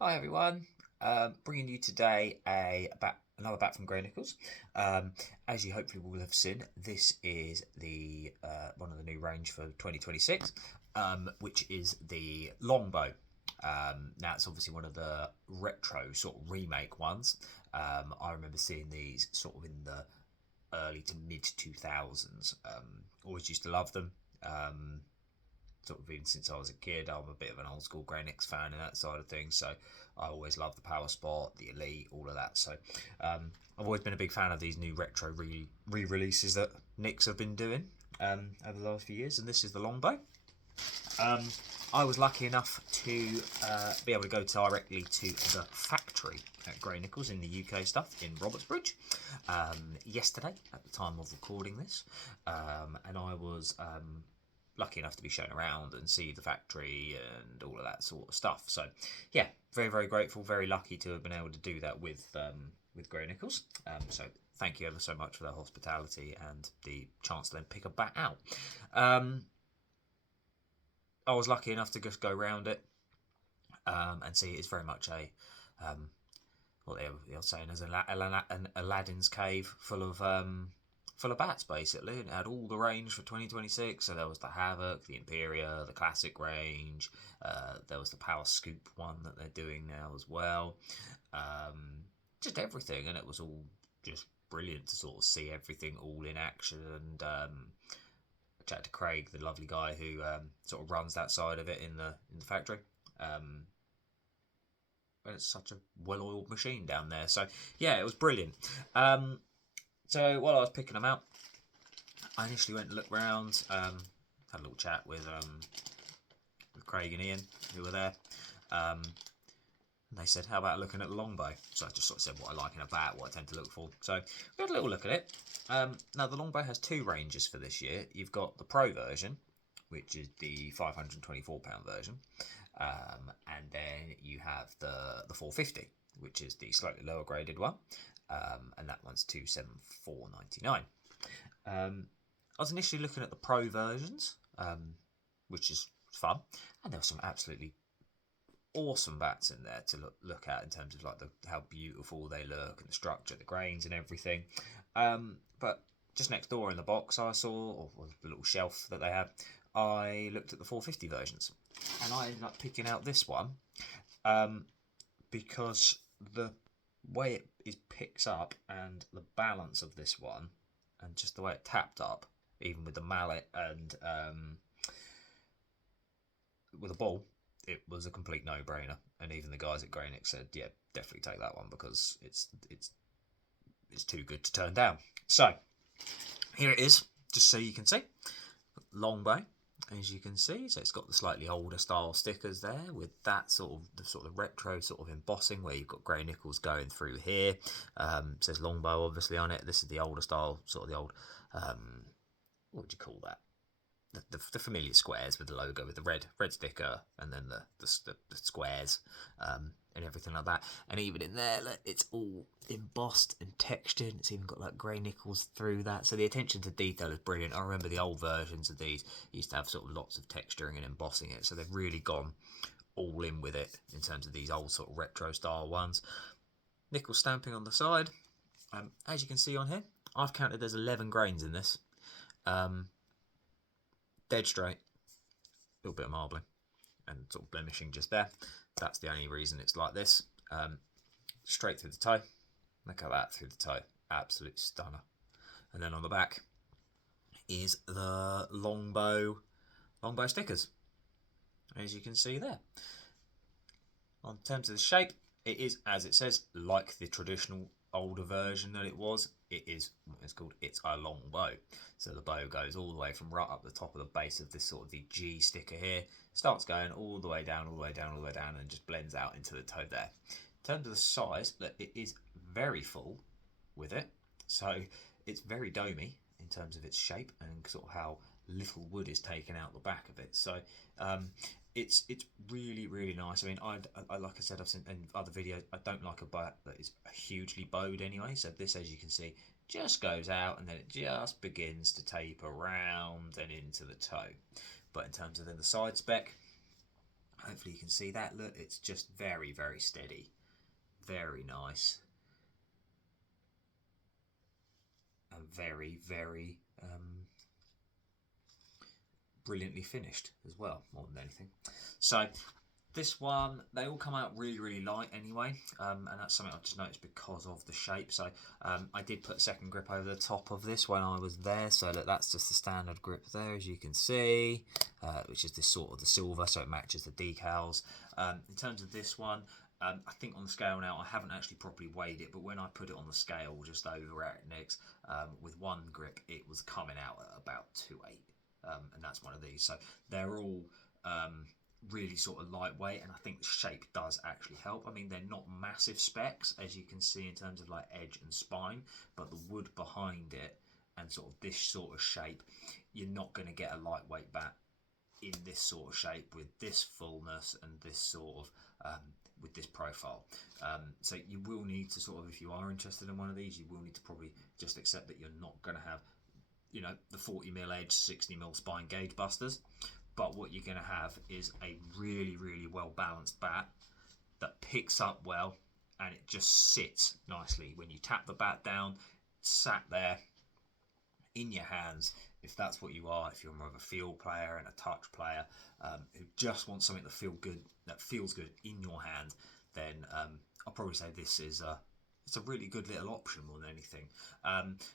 Hi everyone, bringing you today another bat from Grey Nicholls. As you hopefully will have seen, this is the one of the new range for 2026, which is the Longbow. Now it's obviously one of the retro sort of remake ones. I remember seeing these sort of in the early to mid 2000s. Always used to love them. Sort of even since I was a kid. I'm a bit of an old school Grey Nicks fan and that side of things, so I always loved the Power Spot, the Elite, all of that. So I've always been a big fan of these new retro re-releases that Nicks have been doing over the last few years, and this is the Longbow. Um, I was lucky enough to be able to go directly to the factory at Grey Nicholls in the UK stuff in Robertsbridge yesterday at the time of recording this, and I was lucky enough to be shown around and see the factory and all of that sort of stuff. So, yeah, very very grateful, very lucky to have been able to do that with Grey Nicholls. So, thank you ever so much for their hospitality and the chance to then pick a bat out. I was lucky enough to just go around it and see it's very much a what they were saying as an Aladdin's cave full of bats basically, and it had all the range for 2026. So there was the Havoc, the Imperia, the Classic range. There was the Power Scoop one that they're doing now as well. Just everything, and it was all just brilliant to sort of see everything all in action. And I chatted to Craig, the lovely guy who sort of runs that side of it in the factory. And it's such a well-oiled machine down there. So yeah, it was brilliant. So while I was picking them out, I initially went and looked round, had a little chat with Craig and Ian, who were there. And they said, how about looking at the Longbow? So I just sort of said what I like in a bat, what I tend to look for. So we had a little look at it. Now the Longbow has two ranges for this year. You've got the Pro version, which is the £524 version. And then you have the 450, which is the slightly lower graded one. And that one's 274.99. I was initially looking at the Pro versions, which is fun, and there were some absolutely awesome bats in there to look at in terms of like how beautiful they look and the structure, the grains, and everything. But just next door in the box, I saw, or the little shelf that they had, I looked at the 450 versions, and I ended up picking out this one because the way it picks up and the balance of this one, and just the way it tapped up, even with the mallet and with a ball, it was a complete no-brainer. And even the guys at Grey Nicks said, "Yeah, definitely take that one because it's too good to turn down." So here it is, just so you can see. Longbow, as you can see, so it's got the slightly older style stickers there with that sort of retro sort of embossing where you've got Grey Nicholls going through here. Says Longbow obviously on it. This is the older style, sort of the old what would you call that? The familiar squares with the logo with the red sticker and then the squares and everything like that. And even in there, look, it's all embossed and textured. It's even got like Grey Nicholls through that. So the attention to detail is brilliant. I remember the old versions of these used to have sort of lots of texturing and embossing it. So they've really gone all in with it in terms of these old sort of retro style ones. Nickel stamping on the side. As you can see on here, I've counted there's 11 grains in this. Dead straight, a little bit of marbling and sort of blemishing just there. That's the only reason it's like this. Straight through the toe. Look at that through the toe. Absolute stunner. And then on the back is the Longbow stickers, as you can see there. On terms of the shape, it is, as it says, like the traditional older version that it was. It is what it's called. It's a long bow. So the bow goes all the way from right up the top of the base of this sort of the G sticker here, starts going all the way down, all the way down, all the way down, and just blends out into the toe there. In terms of the size, look, it is very full with it. So it's very domey in terms of its shape and sort of how little wood is taken out the back of it. So it's really really nice. I mean, I like I said, I've seen in other videos, I don't like a bat that is hugely bowed anyway. So this, as you can see, just goes out and then it just begins to taper around and into the toe. But in terms of then the side spec, Hopefully you can see that. Look, it's just very, very steady. Very nice. And very, very brilliantly finished as well, more than anything. So this one, they all come out really, really light anyway, and that's something I've just noticed because of the shape. So I did put second grip over the top of this when I was there, so that's just the standard grip there, as you can see, which is this sort of the silver, so it matches the decals. In terms of this one, I think on the scale now, I haven't actually properly weighed it, but when I put it on the scale just over at Nicks, with one grip, it was coming out at about 2.8. And that's one of these. So they're all really sort of lightweight, and I think the shape does actually help. I mean, they're not massive specs, as you can see, in terms of like edge and spine, but the wood behind it and sort of this sort of shape, you're not going to get a lightweight bat in this sort of shape with this fullness and this sort of with this profile. So you will need to sort of, if you are interested in one of these, you will need to probably just accept that you're not going to have, you know, the 40mm edge, 60mm spine gauge busters, but what you're going to have is a really, really well balanced bat that picks up well, and it just sits nicely when you tap the bat down, sat there in your hands. If that's what you are, if you're more of a field player and a touch player who just wants something that feels good in your hand, then I'll probably say this is it's a really good little option more than anything.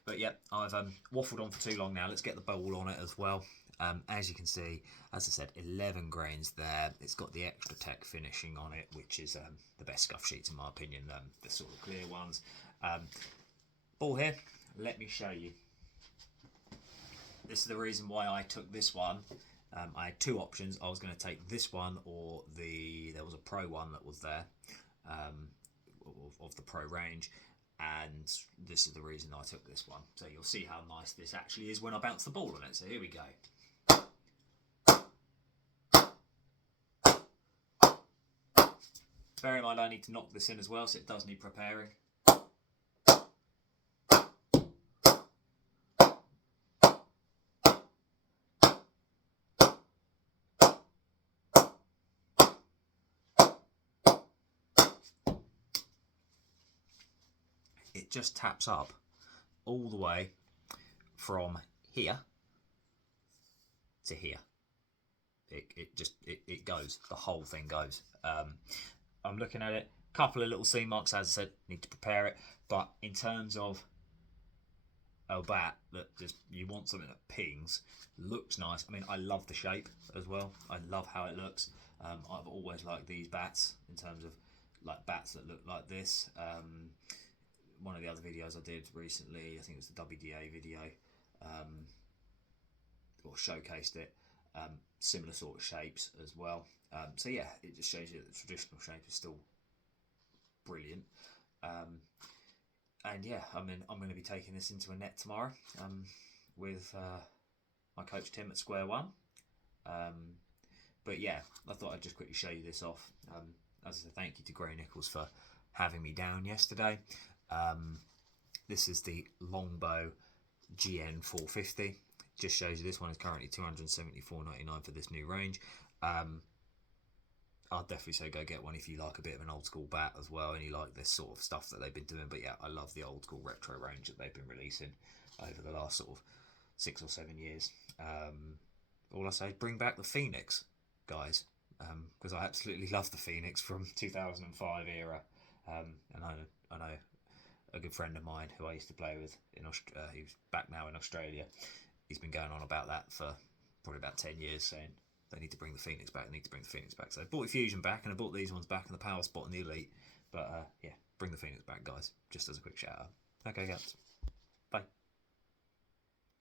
But yeah, I've waffled on for too long now. Let's get the bowl on it as well. As you can see, as I said, 11 grains there. It's got the extra tech finishing on it, which is the best scuff sheets in my opinion, the sort of clear ones. Ball here, let me show you. This is the reason why I took this one. I had two options. I was going to take this one or there was a Pro one that was there, of the Pro range, and this is the reason I took this one. So you'll see how nice this actually is when I bounce the ball on it. So here we go. Bear in mind I need to knock this in as well, so it does need preparing. It just taps up all the way from here to here. It goes, the whole thing goes. I'm looking at it, couple of little seam marks, as I said, need to prepare it, but in terms of a bat that just, you want something that pings, looks nice. I mean, I love the shape as well. I love how it looks. I've always liked these bats in terms of like bats that look like this. One of the other videos I did recently, I think it was the WDA video, or showcased it, similar sort of shapes as well. So yeah, it just shows you that the traditional shape is still brilliant. And yeah, I mean, I'm going to be taking this into a net tomorrow with my coach Tim at Square One. But yeah, I thought I'd just quickly show you this off. As I said, thank you to Gray Nicholls for having me down yesterday. This is the Longbow GN 450. Just shows you this one is currently $274.99 for this new range. I'd definitely say go get one if you like a bit of an old school bat as well, and you like this sort of stuff that they've been doing. But yeah, I love the old school retro range that they've been releasing over the last sort of 6 or 7 years. All I say, bring back the Phoenix, guys, because I absolutely love the Phoenix from 2005 era. And I know a good friend of mine who I used to play with he's back now in Australia. He's been going on about that for probably about 10 years, saying they need to bring the Phoenix back. So I bought the Fusion back, and I bought these ones back, and the Power Spot and the Elite. But yeah, bring the Phoenix back, guys. Just as a quick shout out. Okay, guys.